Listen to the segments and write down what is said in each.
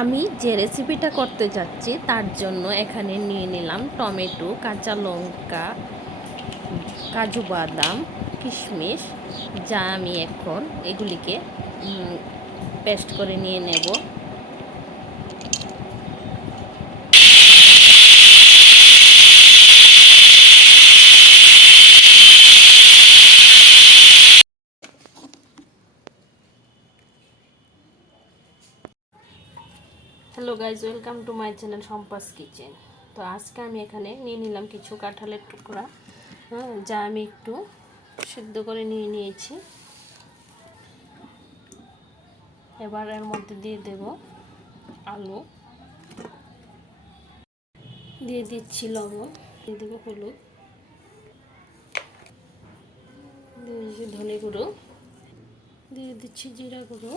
আমি যে রেসিপিটা করতে যাচ্ছি, তার জন্য এখানে নিয়ে নিলাম টমেটো, কাঁচা লঙ্কা, কাজু বাদাম, কিশমিশ, যা আমি এখন এগুলিকে পেস্ট করে নিয়ে নেব। Hello guys welcome to my channel সম্পাস kitchen তো আজকে আমি এখানে নিয়ে নিলাম কিছু কাঁঠালের টুকরা। হ্যাঁ যা আমি একটু সিদ্ধ করে নিয়ে নিয়েছি। এবার এর মধ্যে দিয়ে দেব আলু। দিয়ে দিচ্ছি লবণ, দিয়ে দেবো হলুদ। দিয়ে দিচ্ছি ধনে গুঁড়ো। দিয়ে দিচ্ছি জিরা গুঁড়ো।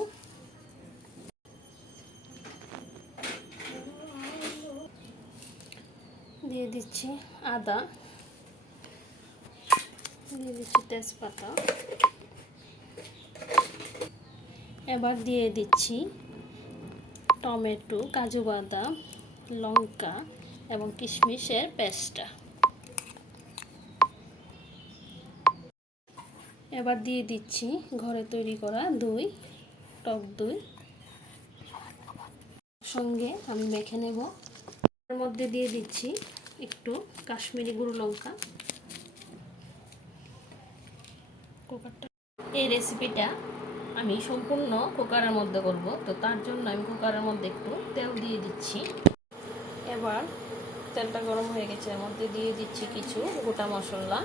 দিয়ে দিচ্ছি আদা। দিয়ে দিচ্ছি তেজপাতা। এবার দিয়ে দিচ্ছি টমেটো, কাজু বাদাম, লঙ্কা এবং কিশমিশের পেস্টটা। এবার দিয়ে দিচ্ছি ঘরে তৈরি করা দই, টক দই। সঙ্গে আমি মেখে নেব। এর মধ্যে দিয়ে দিচ্ছি একটু কাশ্মীরি গুঁড়ো লঙ্কা। এই রেসিপিটা আমি সম্পূর্ণ কুকারের মধ্যে করব। তো তার জন্য আমি কুকারের মধ্যে একটু তেল দিয়ে দিচ্ছি। এবার তেলটা গরম হয়ে গেছে, এর মধ্যে দিয়ে দিচ্ছি কিছু গোটা মশলা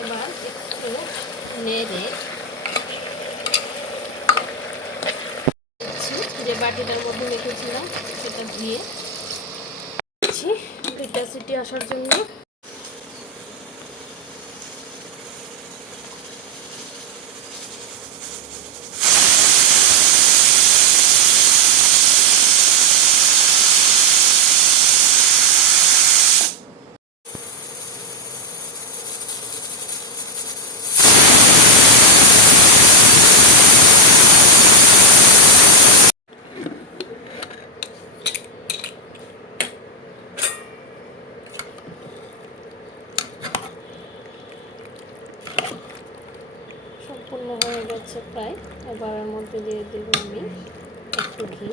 এবার একটু নেড়ে যে বাটিটার মধ্যে রেখেছিলাম সেটা দিয়ে দুইটা সিটি আসার জন্য। সম্পূর্ণ হয়ে গেছে প্রায়। এবার এর মধ্যে দিয়ে দেবো আমি একটু ঘি।